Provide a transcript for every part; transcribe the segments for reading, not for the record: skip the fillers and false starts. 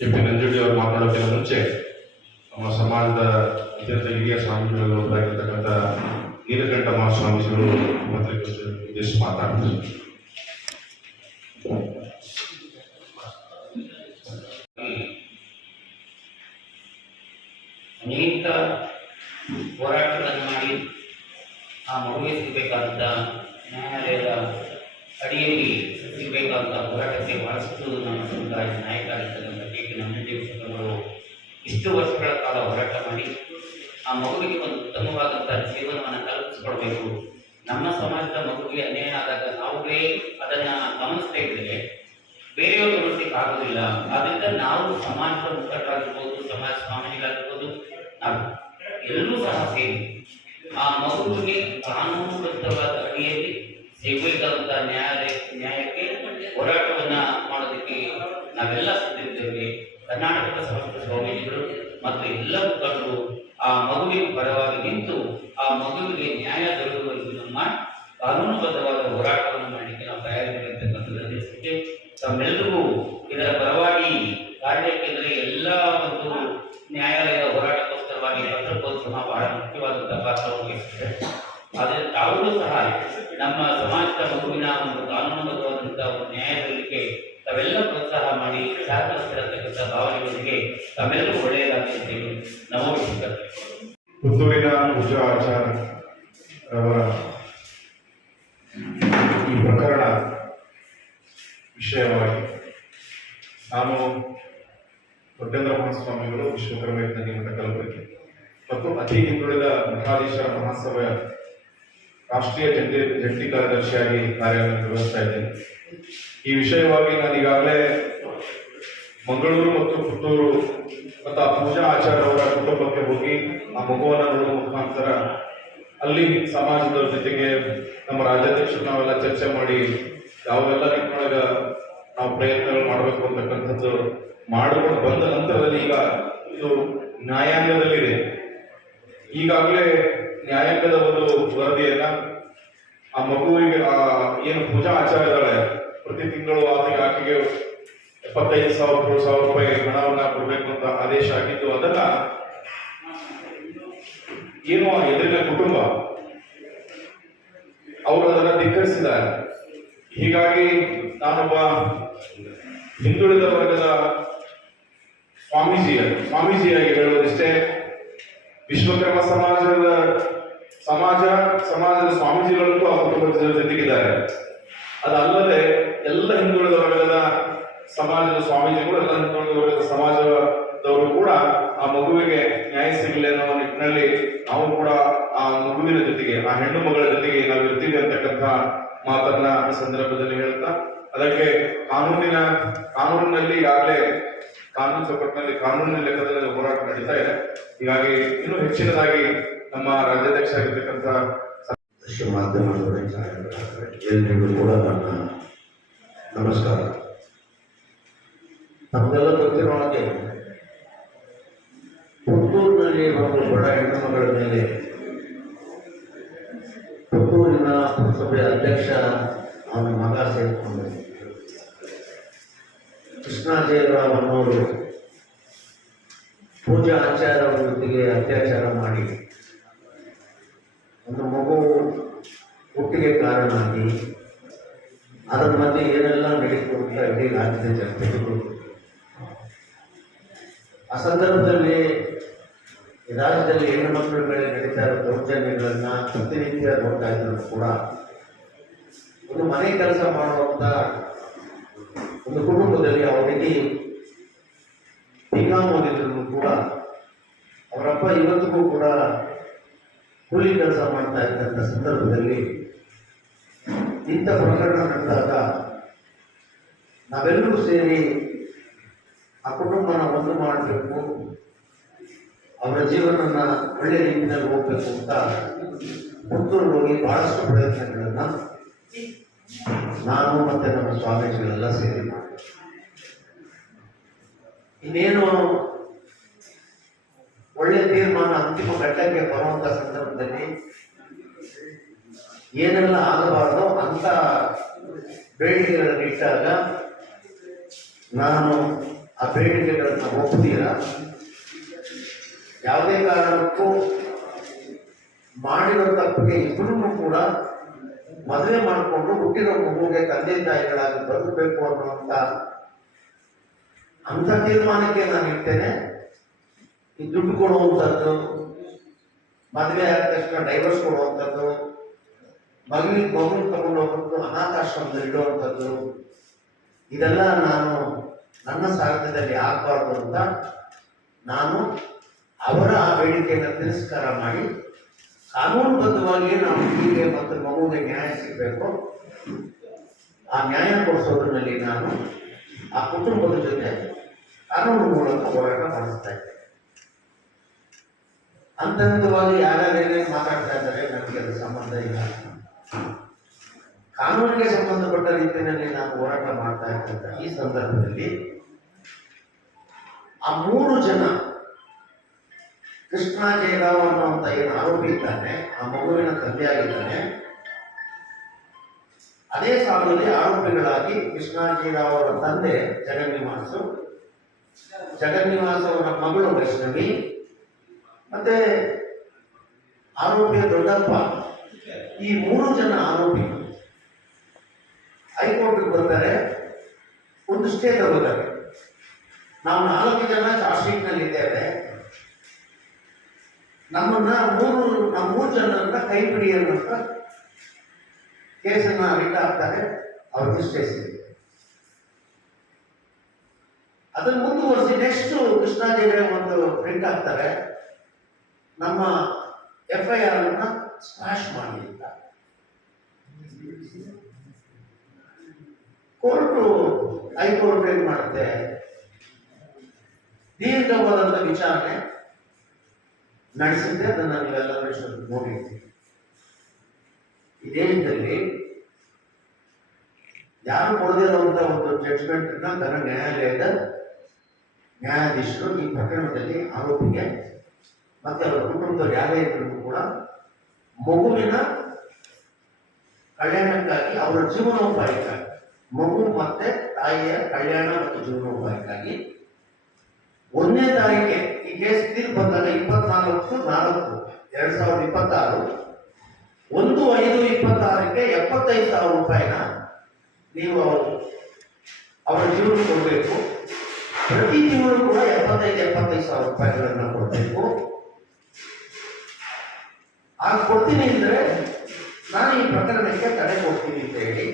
K P Nanjundi ಅವರು ಮಾತನಾಡೋಕ್ಕಿಂತ ಮುಂಚೆ ನಮ್ಮ ಸಮಾಜದ ಅತ್ಯಂತ ಹಿರಿಯ ಸ್ವಾಮೀಜಿಗಳು ಒಬ್ಬರಾಗಿರ್ತಕ್ಕಂಥ ನೀಲಕಂಠ ಮಹಾಸ್ವಾಮೀಜಿಗಳು ಪತ್ರಿಕೋದ್ಯಮಿ ಉದ್ದೇಶಿಸಿ ಮಾತಾಡ್ತಾರೆ. ಅನೇಕ ಹೋರಾಟಗಳನ್ನು ಮಾಡಿ ಆ ಮಗುವಿಗೆ ಸಿಗಬೇಕಾದಂಥ ನ್ಯಾಯಾಲಯದ ಅಡಿಯಲ್ಲಿ ಸಿಗಬೇಕಾದಂಥ ಹೋರಾಟಕ್ಕೆ ಬಹಳಷ್ಟು ನಮ್ಮ ಸಮುದಾಯದ ನಾಯಕರಾಗಿರ್ತಕ್ಕಂಥ ಕೆ ಪಿ ನಂಜುಂಡಿ ಅವರು ಇಷ್ಟು ವರ್ಷಗಳ ಕಾಲ ಹೋರಾಟ ಮಾಡಿ ಆ ಮಗುವಿಗೆ ಒಂದು ಉತ್ತಮವಾದಂಥ ಜೀವನವನ್ನು ಕಲ್ಪಿಸಿಕೊಡ್ಬೇಕು. ನಮ್ಮ ಸಮಾಜದ ಮಗುವಿಗೆ ಅನ್ಯಾಯ ಆದಾಗ ನಾವುಗಳೇ ಅದನ್ನು ಗಮನಿಸ್ತಾ ಇದ್ದೇವೆ, ಬೇರೆಯವರು ಗಮನಿಸಲಿಕ್ಕೆ ಆಗೋದಿಲ್ಲ. ಆದ್ದರಿಂದ ನಾವು ಸಮಾಜದ ಮುಖಂಡರಾಗಿರ್ಬೋದು, ಸಮಾಜ ಸ್ವಾಮೀಜಿಗಳಾಗಿರ್ಬೋದು, ನಾವು ಎಲ್ಲರೂ ಸಹ ಸೇರಿ ಆ ಮಗುವಿಗೆ ಕಾನೂನುಬದ್ಧವಾದ ಅಡಿಯಲ್ಲಿ ಸಿಗಬೇಕಾದಂಥ ನ್ಯಾಯಕ್ಕೆ ಹೋರಾಟವನ್ನ ಮಾಡೋದಕ್ಕೆ ನಾವೆಲ್ಲ ಸಿದ್ಧರಿದ್ದೇವೆ. ಕರ್ನಾಟಕದ ಸಮಸ್ತ ಸ್ವಾಮೀಜಿಗಳು ಮತ್ತು ಎಲ್ಲ ಮುಖಂಡರು ಆ ಮಗುವಿನ ಪರವಾಗಿ ನಿಂತು ಆ ಮಗುವಿಗೆ ನ್ಯಾಯ ದೊರೆಯುವವರೆಗೂ ನಮ್ಮ ಕಾನೂನುಬದ್ಧವಾದ ಹೋರಾಟವನ್ನು ಮಾಡಲಿಕ್ಕೆ ನಾವು ತಯಾರಿರ್ತಕ್ಕಂಥದ್ದು ತಿಳಿಸಿದ್ದೆ. ತಮ್ಮೆಲ್ಲರಿಗೂ ಇದರ ಪರವಾಗಿ ಕಾರ್ಯಕ್ಕೆಂದರೆ ಎಲ್ಲ ಒಂದು ನ್ಯಾಯಾಲಯದ ಹೋರಾಟಕ್ಕೋಸ್ಕರವಾಗಿ ಪತ್ರಿಕೋದ್ಯಮ ಬಹಳ ಮುಖ್ಯವಾದಂತಹ ಪಾತ್ರವನ್ನು ವಹಿಸಿದೆ. ಆದರೆ ತಾವು ಸಹ ನಮ್ಮ ಸಮಾಜದ ಮಗುವಿನ ಒಂದು ಕಾನೂನುಬದ್ಧವಾದಂತಹ ಒಂದು ನ್ಯಾಯದಲ್ಲಿಗೆ ತಾವೆಲ್ಲ ಪ್ರೋತ್ಸಾಹ ಮಾಡಿ ಸಹಕರಿಸಿರತಕ್ಕಂಥ ಭಾವನೆಗಳೊಂದಿಗೆ ತಾವೆಲ್ಲರೂ ಒಳ್ಳೆಯದಾಗಿ ಅಂತೇಳಿ ನಾವು ಪುತ್ತೂರಿನ ಪೂಜಾ ಆಚಾರ್ಯ ಅವರ ಈ ಪ್ರಕರಣ ವಿಷಯವಾಗಿ ನಾನು ದೊಡ್ಡೇಂದ್ರ ಮಹಾಸ್ವಾಮಿಗಳು ವಿಶ್ವಕರ್ಮ ಯಜ್ಞ ಮಠ ಕಲಬುರಗಿ ಮತ್ತು ಅತಿ ಹಿಂದುಳಿದ ಮಠಾಧೀಶರ ಮಹಾಸಭೆಯ ರಾಷ್ಟ್ರೀಯ ಜಂಟಿ ಕಾರ್ಯದರ್ಶಿಯಾಗಿ ಕಾರ್ಯನಿರ್ವಹಿಸ್ತಾ ಇದ್ದೇನೆ. ಈ ವಿಷಯವಾಗಿ ನಾನು ಈಗಾಗಲೇ ಮಂಗಳೂರು ಮತ್ತು ಪುತ್ತೂರು ಮತ್ತು ಆ ಪೂಜಾ ಆಚಾರ್ಯ ಅವರ ಕುಟುಂಬಕ್ಕೆ ಹೋಗಿ ಆ ಮಗುವನ್ನು ನೋಡುವ ಮುಖಾಂತರ ಅಲ್ಲಿ ಸಮಾಜದವ್ರ ಜೊತೆಗೆ ನಮ್ಮ ರಾಜ್ಯಾಧ್ಯಕ್ಷರು ನಾವೆಲ್ಲ ಚರ್ಚೆ ಮಾಡಿ ಯಾವೆಲ್ಲ ನಿಟ್ಟಿನೊಳಗ ನಾವು ಪ್ರಯತ್ನಗಳು ಮಾಡಬೇಕು ಅಂತಕ್ಕಂಥದ್ದು ಮಾಡಿಕೊಂಡು ಬಂದ ನಂತರದಲ್ಲಿ ಈಗ ಇದು ನ್ಯಾಯಾಂಗದಲ್ಲಿದೆ. ಈಗಾಗಲೇ ನ್ಯಾಯಾಂಗದ ಒಂದು ವರದಿಯನ್ನ ಆ ಮಗುವಿಗೆ ಏನು ಪೂಜಾ ಆಚಾರ್ಯ ಇದ್ದಾಳೆ ಪ್ರತಿ ತಿಂಗಳು ಆಕೆಗೆ 75,000 ರೂಪಾಯಿ ಹಣವನ್ನ ಕೊಡಬೇಕು ಅಂತ ಆದೇಶ ಆಗಿದ್ದು, ಅದನ್ನ ಏನು ಎದುರಿನ ಕುಟುಂಬ ಅವರು ಅದನ್ನ ಧಿಕ್ಕರಿಸಿದ್ದಾರೆ. ಹೀಗಾಗಿ ನಾನೊಬ್ಬ ಹಿಂದುಳಿದ ವರ್ಗದ ಸ್ವಾಮೀಜಿಯಾಗಿ ಹೇಳುವುದಿಷ್ಟೇ, ವಿಶ್ವಕರ್ಮ ಸಮಾಜದ ಸ್ವಾಮೀಜಿಗಳಂತೂ ಆ ಕುಟುಂಬದ ಜೊತೆಗಿದ್ದಾರೆ. ಅದಲ್ಲದೆ ಎಲ್ಲ ಹಿಂದುಳಿದ ವರ್ಗದ ಸಮಾಜದ ಸ್ವಾಮೀಜಿಗಳು, ಎಲ್ಲ ಹಿಂದುಳಿದ ವರ್ಗದ ಸಮಾಜದವರು ಕೂಡ ಆ ಮಗುವಿಗೆ ನ್ಯಾಯ ಸಿಗಲಿ ಅನ್ನೋ ನಿಟ್ಟಿನಲ್ಲಿ ನಾವು ಕೂಡ ಆ ಮಗುವಿನ ಜೊತೆಗೆ, ಆ ಹೆಣ್ಣು ಮಗಳ ಜೊತೆಗೆ ನಾವು ಇರ್ತೀವಿ ಅಂತಕ್ಕಂಥ ಮಾತನ್ನ ಈ ಸಂದರ್ಭದಲ್ಲಿ ಹೇಳ್ತಾ, ಅದಕ್ಕೆ ಕಾನೂನಿನಲ್ಲಿ ಈಗಾಗಲೇ ಕಾನೂನು ಚೌಕಟ್ಟಿನಲ್ಲಿ ಕಾನೂನಿನ ಲೆಕ್ಕದಲ್ಲಿ ಹೋರಾಟ ನಡೀತಾ ಇದೆ. ಹೀಗಾಗಿ ಇನ್ನೂ ಹೆಚ್ಚಿನದಾಗಿ ನಮ್ಮ ರಾಜ್ಯಾಧ್ಯಕ್ಷ ಆಗಿರ್ತಕ್ಕಂಥ ಮಾಧ್ಯಮದವರ ಎಲ್ಲರಿಗೂ ಕೂಡ ನನ್ನ ನಮಸ್ಕಾರ. ನಮಗೆಲ್ಲ ಗೊತ್ತಿರೋ ಹಾಗೆ ಪುತ್ತೂರಿನಲ್ಲಿ ಒಂದು ಬಡ ಹೆಣ್ಣು ಮಗಳ ಮೇಲೆ ಪುತ್ತೂರಿನ ಪುರಸಭೆಯ ಅಧ್ಯಕ್ಷ ಅವನ ಮಗ ಸೇರಿಕೊಂಡು ಕೃಷ್ಣಾಜಯರಾವ್ ಅನ್ನೋರು ಪೂಜಾ ಆಚಾರ್ಯ ಅವರ ಜೊತೆಗೆ ಅತ್ಯಾಚಾರ ಮಾಡಿ ಒಂದು ಮಗು ಹುಟ್ಟಿಗೆ ಕಾರಣ ಆಗಿ ಅದರ ಮಧ್ಯೆ ಏನೆಲ್ಲ ನಡೀತು ಅಂತ ಇಡೀ ರಾಜ್ಯದ ಚರ್ಚೆಗಳು. ಆ ಸಂದರ್ಭದಲ್ಲಿ ರಾಜ್ಯದಲ್ಲಿ ಹೆಣ್ಣು ಮಕ್ಕಳ ಮೇಲೆ ನಡೀತಾ ಇರೋ ದೌರ್ಜನ್ಯಗಳನ್ನು ಪ್ರತಿನಿತ್ಯ ನೋಡ್ತಾ ಇದ್ರು ಕೂಡ ಒಂದು ಮನೆ ಕೆಲಸ ಮಾಡುವಂಥ ಒಂದು ಕುಟುಂಬದಲ್ಲಿ ಅವರಿಗೆ ಬಿಕಾಂ ಓದಿದ್ರು ಕೂಡ ಅವರಪ್ಪ ಇವತ್ತಿಗೂ ಕೂಡ ಕೂಲಿ ಕೆಲಸ ಮಾಡ್ತಾ ಇದ್ದಂಥ ಸಂದರ್ಭದಲ್ಲಿ ಇಂಥ ಪ್ರಕರಣ ನಡೆದಾಗ ನಾವೆಲ್ಲರೂ ಸೇರಿ ಆ ಕುಟುಂಬನ ಒಂದು ಮಾಡಬೇಕು, ಅವರ ಜೀವನನ ಒಳ್ಳೆ ರೀತಿಯಲ್ಲಿ ಹೋಗ್ಬೇಕು ಅಂತ ಪುತ್ತೂರು ಹೋಗಿ ಬಹಳಷ್ಟು ಪ್ರಯತ್ನಗಳನ್ನು ನಾನು ಮತ್ತೆ ನಮ್ಮ ಸ್ವಾಮೀಜಿಗಳೆಲ್ಲ ಸೇರಿ ಮಾಡಿ ಇನ್ನೇನು ಒಳ್ಳೆ ತೀರ್ಮಾನ ಅಂತಿಮ ಘಟ್ಟಕ್ಕೆ ಬರುವಂತ ಸಂದರ್ಭದಲ್ಲಿ ಏನೆಲ್ಲ ಆಗಬಾರ್ದು ಅಂತ ಬೇಡಿಕೆಗಳನ್ನು ಇಟ್ಟಾಗ ನಾನು ಆ ಬೇಡಿಕೆಗಳನ್ನು ಒಪ್ಪುತ್ತೀರ? ಯಾವುದೇ ಕಾರಣಕ್ಕೂ ಮಾಡಿರೋ ತಪ್ಪಿಗೆ ಇಬ್ಬರೂ ಕೂಡ ಮದುವೆ ಮಾಡಿಕೊಂಡು ಹುಟ್ಟಿರೋ ಮಗುವಿಗೆ ತಂದೆ ತಾಯಿಗಳಾಗಿ ಬದುಕಬೇಕು ಅನ್ನುವಂಥ ಅಂಥ ತೀರ್ಮಾನಕ್ಕೆ ನಾನು ಇರ್ತೇನೆ. ಈ ದುಡ್ಡು ಕೊಡುವಂಥದ್ದು, ಮದುವೆ ಆದ ತಕ್ಷಣ ಡೈವರ್ಸ್ ಕೊಡುವಂಥದ್ದು, ಮಗುವಿನ ತಗೊಂಡು ಹೋಗ್ಬಿಟ್ಟು ಅನಾಥಾಶ್ರಮದಲ್ಲಿ ಇಡುವಂಥದ್ದು, ಇದೆಲ್ಲ ನಾನು ನನ್ನ ಸಾರಥ್ಯದಲ್ಲಿ ಆಗಬಾರ್ದು ಅಂತ ನಾನು ಅವರ ಆ ಬೇಡಿಕೆಯನ್ನು ತಿರಸ್ಕಾರ ಮಾಡಿ ಕಾನೂನುಬದ್ಧವಾಗಿ ನಾವು ಹೀಗೆ ಮತ್ತು ಮಗುವಿಗೆ ನ್ಯಾಯ ಸಿಗಬೇಕು, ಆ ನ್ಯಾಯ ಕೊಡಿಸೋದ್ರಲ್ಲಿ ನಾನು ಆ ಕುಟುಂಬದ ಜೊತೆ ಕಾನೂನು ಮೂಲಕ ಹೋರಾಟ ಮಾಡಿಸ್ತಾ ಇದ್ದೇನೆ. ಅಂತರ್ಗತವಾಗಿ ಯಾರ್ಯಾರೇನೇ ಮಾತಾಡ್ತಾ ಇದ್ದಾರೆ, ನನಗೆ ಅದು ಸಂಬಂಧ ಇಲ್ಲ. ಕಾನೂನಿಗೆ ಸಂಬಂಧಪಟ್ಟ ರೀತಿಯಲ್ಲಿ ನಾನು ಹೋರಾಟ ಮಾಡ್ತಾ ಇದ್ದಂಥ ಈ ಸಂದರ್ಭದಲ್ಲಿ ಆ 3 ಜನ ಕೃಷ್ಣ ಜಯರಾವ್ ಅನ್ನುವಂಥ ಏನು ಆರೋಪಿ ಇದ್ದಾನೆ, ಆ ಮಗುವಿನ ತಂದೆಯಾಗಿದ್ದಾನೆ, ಅದೇ ಸಾಲಲ್ಲಿ ಆರೋಪಿಗಳಾಗಿ ಕೃಷ್ಣ ಜಯರಾವ್ ಅವರ ತಂದೆ ಜಗನ್ನಿವಾಸ್ ಅವರ ಮಗಳು ವೈಷ್ಣವಿ, ಮತ್ತೆ ಆರೋಪಿಯ ದೊಡ್ಡಪ್ಪ, ಈ 3 ಜನ ಆರೋಪಿ ಹೈಕೋರ್ಟ್ಗೆ ಬರ್ತಾರೆ, ಒಂದು ಸ್ಟೇ ತಗೋತಾರೆ. ನಾವು 4 ಜನ ಚಾರ್ಜ್ ಶೀಟ್ನಲ್ಲಿ ಇದ್ದೇವೆ, ನಮ್ಮ 3 ಜನರನ್ನ ಕೈ ಬಿಡಿ ಅನ್ನೋಂಥ ಕೇಸನ್ನ ರಿಟ್ ಹಾಕ್ತಾರೆ. ಅವ್ರಿಗೆ ಸ್ಟೇ ಸಿಗುತ್ತೆ. ಅದನ್ನು ಮುಂದುವರಿಸಿ ನೆಕ್ಸ್ಟ್ ಕೃಷ್ಣ ಜಯರಾವ್ ಒಂದು ಪ್ರಿಂಟ್ ಹಾಕ್ತಾರೆ, ನಮ್ಮ FIR ಅನ್ನ ಸ್ಕ್ವಾಶ್ ಮಾಡಿ ಅಂತ. ಹೈಕೋರ್ಟ್ ಏನ್ ಮಾಡುತ್ತೆ, ದೀರ್ಘವಾದಂಥ ವಿಚಾರಣೆ ನಡೆಸಿದ್ದೆ. ಅದನ್ನು ನೀವೆಲ್ಲರೂ ನೋಡಿರ್ತೀವಿ. ಈ ದೇಶದಲ್ಲಿ ಯಾರು ಕೊಡದಿರುವಂತ ಒಂದು ಜಡ್ಜ್ಮೆಂಟ್ ಅನ್ನ ತನ್ನ ನ್ಯಾಯಾಲಯದ ನ್ಯಾಯಾಧೀಶರು ಈ ಪ್ರಕರಣದಲ್ಲಿ ಆರೋಪಿಗೆ ಮತ್ತೆ ಅವರ ಕುಟುಂಬದವರು ಯಾರೇ ಇದ್ರೂ ಕೂಡ ಮಗುವಿನ ಕಲ್ಯಾಣಕ್ಕಾಗಿ, ಅವರ ಜೀವನೋಪಾಯಕ್ಕಾಗಿ, ಮಗು ಮತ್ತೆ ತಾಯಿಯ ಕಲ್ಯಾಣ ಮತ್ತು ಜೀವನೋಪಾಯಕ್ಕಾಗಿ 1ನೇ ತಾರೀಕಿಗೆ ಈ ಕೇಸ್ ತೀರ್ಪು ಬಂದಾಗ 24/4/2026 1/5/26ಕ್ಕೆ 75,000 ರೂಪಾಯಿನ ನೀವು ಅವರ ಜೀವನ ಕೊಡಬೇಕು. ಪ್ರತಿ ತಿಂಗಳು ಕೂಡ 75,000 ರೂಪಾಯಿಗಳನ್ನ ಕೊಡಬೇಕು. ಆಗ ಕೊಡ್ತೀನಿ ಅಂದ್ರೆ ನಾನು ಈ ಪ್ರಕರಣಕ್ಕೆ ತಡೆ ಕೊಡ್ತೀನಿ ಅಂತ ಹೇಳಿ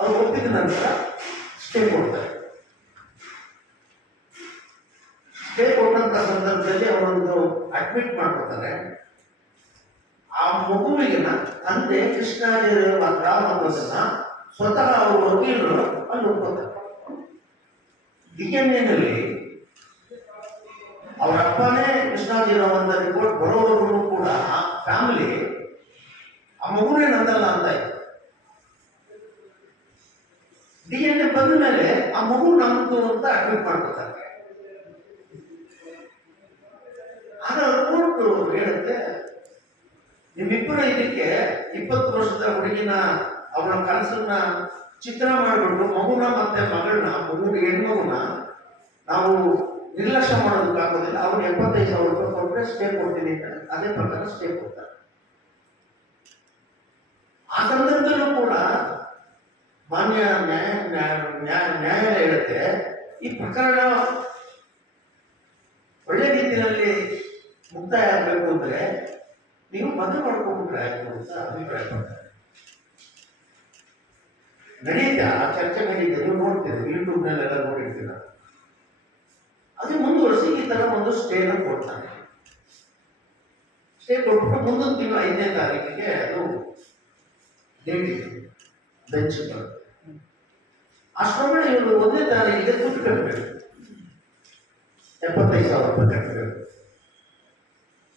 ಅವ್ರು ಒಪ್ಪಿದ ನಂತರ ಸ್ಟೇ ಕೊಡ್ತಾರೆ. ಸ್ಟೇ ಕೊಟ್ಟಂತ ಸಂದರ್ಭದಲ್ಲಿ ಅವರೊಂದು ಅಡ್ಮಿಟ್ ಮಾಡ್ಕೊತಾರೆ. ಆ ಮಗುವಿನ ತಂದೆ ಕೃಷ್ಣ ರಾವ್ ಅನ್ನೋದನ್ನ ಸ್ವತಃ ಅವರು ವಕೀಲರು ಅಲ್ಲಿ ಒಪ್ಕೋತಾರೆ. DNA ಅವರ ಅಪ್ಪನೇ ಕೃಷ್ಣಾಜಿರಾವ್ ಅಂತ ರಿಪೋರ್ಟ್ ಬರೋವರೆಗೂ ಕೂಡ ಆ ಫ್ಯಾಮಿಲಿ ಆ ಮಗುನೇ ನಂದಲ್ಲ ಅಂತ ಇತ್ತು. DNA ಬಂದ ಮೇಲೆ ಆ ಮಗು ನಮ್ದು ಅಂತ ಅಡ್ಮಿಟ್ ಮಾಡ್ಕೊತಾರೆ. ಆಗ ರಿಪೋರ್ಟ್ ಹೇಳುತ್ತೆ, ನಿಮ್ಮಿಬ್ಬರ ಇದಕ್ಕೆ 20 ವರ್ಷದ ಹುಡುಗಿನ ಅವಳ ಕನಸನ್ನ ಚಿತ್ರ ಮಾಡಿಬಿಟ್ಟು ಮಗುನ ಮತ್ತೆ ಮಗಳನ್ನ, ಹೆಣ್ಮಗುನ ನಾವು ನಿರ್ಲಕ್ಷ್ಯ ಮಾಡೋದಕ್ಕಾಗೋದಿಲ್ಲ. ಅವ್ರು 75,000 ರೂಪಾಯಿ ಕೊಟ್ಟರೆ ಸ್ಟೇ ಕೊಡ್ತೀನಿ ಅಂತ ಅದೇ ಪ್ರಕಾರ ಸ್ಟೇ ಕೊಡ್ತಾರೆ. ಆ ಸಂದರ್ಭದಲ್ಲೂ ಕೂಡ ಮಾನ್ಯ ನ್ಯಾಯಾಲಯ ಹೇಳುತ್ತೆ, ಈ ಪ್ರಕರಣ ಒಳ್ಳೆ ರೀತಿಯಲ್ಲಿ ಮುಕ್ತಾಯ ಆಗಬೇಕು ಅಂದ್ರೆ ನೀವು ಮದುವೆ ಮಾಡ್ಕೊಂಡ್ಬಿಟ್ರೆ ಆಯ್ತು ಅಂತ ಅಭಿಪ್ರಾಯ ಪಡ್ತಾರೆ. ನಡೆಯುತ್ತೆ, ಆ ಚರ್ಚೆ ನಡೀತೆ, ನೀವು ನೋಡ್ತೀರಿ, ಯೂಟ್ಯೂಬ್ನಲ್ಲೆಲ್ಲ ನೋಡಿರ್ತೀರ. ಅದೇ ಮುಂದುವರಿಸಿ ಈ ತರ ಒಂದು ಸ್ಟೇನ ಕೊಡ್ತಾನೆ. ಸ್ಟೇ ಕೊಟ್ಬಿಟ್ಟು ಮುಂದಿನ ತಿಂಗಳು 5ನೇ ತಾರೀಕಿಗೆ ಅದು ಡೇಟ್ ಇದೆ, ಬೆಂಚ್ ಬರುತ್ತೆ. ಅಷ್ಟೊಂದು ಇವರು 1ನೇ ತಾರೀಕಿಗೆ ದುಡ್ಡು ಕಟ್ಟಬೇಕು, 75,000 ರೂಪಾಯಿ ಕಟ್ಟಬೇಕು.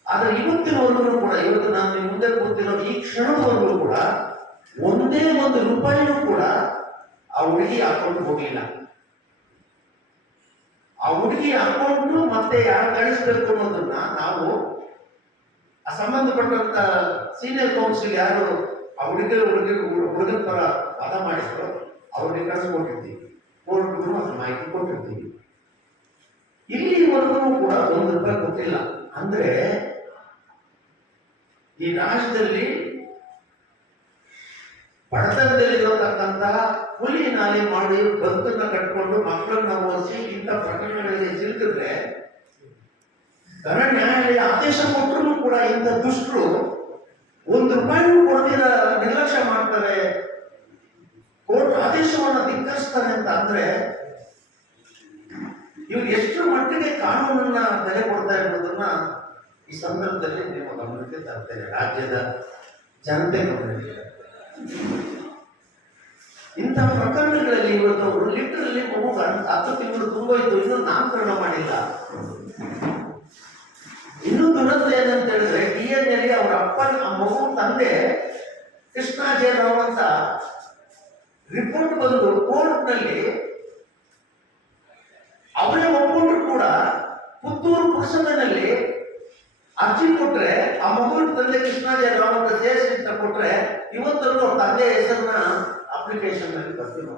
ಆದ್ರೆ ಇವತ್ತಿನವರೆಗೂ ಕೂಡ, ಇವತ್ತು ನಾನು ನಿಮ್ಮ ಮುಂದೆ ಕೂತಿರೋ ಈ ಕ್ಷಣದವರೆಗೂ ಕೂಡ ಒಂದೇ ಒಂದು ರೂಪಾಯಿನೂ ಕೂಡ ಆ ಹುಡುಗಿ ಅಕೌಂಟ್ ಹೋಗಿಲ್ಲ. ಆ ಹುಡುಗಿ ಅಕೌಂಟ್ ಮತ್ತೆ ಯಾರು ಕಳಿಸ್ಬೇಕು ಅನ್ನೋದನ್ನ ನಾವು ಆ ಸಂಬಂಧಪಟ್ಟಂತ ಸೀನಿಯರ್ ಕೌನ್ಸಿಲ್ ಯಾರು ಆ ಹುಡುಗನ ಪರ ವಾದ ಮಾಡಿದ್ರು ಅವ್ರಿಗೆ ಕಳಿಸ್ಕೊಟ್ಟಿರ್ತೀವಿ. ಕೋರ್ಟ್ ಕೊಟ್ಟರು ಅದ್ರ ಮಾಹಿತಿ ಕೊಟ್ಟಿರ್ತೀವಿ. ಇಲ್ಲಿವರೆಗೂ ಕೂಡ ₹1 ಕೊಟ್ಟಿಲ್ಲ. ಅಂದ್ರೆ ಈ ರಾಜ್ಯದಲ್ಲಿ ಬಡತನದಲ್ಲಿರತಕ್ಕಂತಹ ಕೂಲಿ ನಾಲಿ ಮಾಡಿ ಬದುಕನ್ನ ಕಟ್ಕೊಂಡು ಮಕ್ಕಳನ್ನ ಓದಿಸಿ ಇಂಥ ಪ್ರಕರಣಗಳಲ್ಲಿ ಸಿಲುಕಿದ್ರೆ ಕನ್ನಡ ನ್ಯಾಯಾಲಯ ಆದೇಶ ಕೊಟ್ಟರು ಕೂಡ ಇಂಥ ದುಷ್ಟರು ₹1 ಕೊಡದಿರ ನಿರ್ಲಕ್ಷ್ಯ ಮಾಡ್ತಾರೆ, ಕೋರ್ಟ್ ಆದೇಶವನ್ನು ಧಿಕ್ಕರಿಸ್ತಾರೆ ಅಂತ ಅಂದ್ರೆ ಇವ್ರು ಎಷ್ಟು ಮಟ್ಟಿಗೆ ಕಾನೂನನ್ನ ಬೆಲೆ ಕೊಡ್ತಾ ಇರೋದನ್ನ ಈ ಸಂದರ್ಭದಲ್ಲಿ ನೀವು ಗಮನಕ್ಕೆ ತರ್ತೇನೆ. ರಾಜ್ಯದ ಜನತೆ ಗಮನಕ್ಕೆ ಇಂಥ ಪ್ರಕರಣಗಳಲ್ಲಿ ಇವತ್ತು ಅವರು ಲಿಟರಲಿ ಮಗು 10 ತಿಂಗಳು ತುಂಬೋಯ್ತು, ಇನ್ನೂ ನಾಮಕರಣ ಮಾಡಿಲ್ಲ. ಇನ್ನೂ ದುರಂತ ಏನಂತ ಹೇಳಿದ್ರೆ DNA ಅವರ ಅಪ್ಪನ ಮಗು ತಂದೆ ಕೃಷ್ಣ ಜೆ ರಾವ್ ಅಂತ ರಿಪೋರ್ಟ್ ಬಂದು ಕೋರ್ಟ್ನಲ್ಲಿ ಅವರೇ ಒಪ್ಕೊಂಡ್ರು ಕೂಡ ಪುತ್ತೂರು ಪುರಸಭೆಯಲ್ಲಿ ಅರ್ಜಿ ಕೊಟ್ರೆ ಆ ಮಗುವಿನ ತಂದೆ ಕೃಷ್ಣ ಜೆ ರಾವ್ ಅಂತ ಸೇರಿಸಿ ಅಂತ ಕೊಟ್ರೆ ಇವತ್ತರೂ ಅವ್ರ ತಂದೆ ಹೆಸರನ್ನ ಅಪ್ಲಿಕೇಶನ್ ನಲ್ಲಿ ಬರ್ತೀವಿ.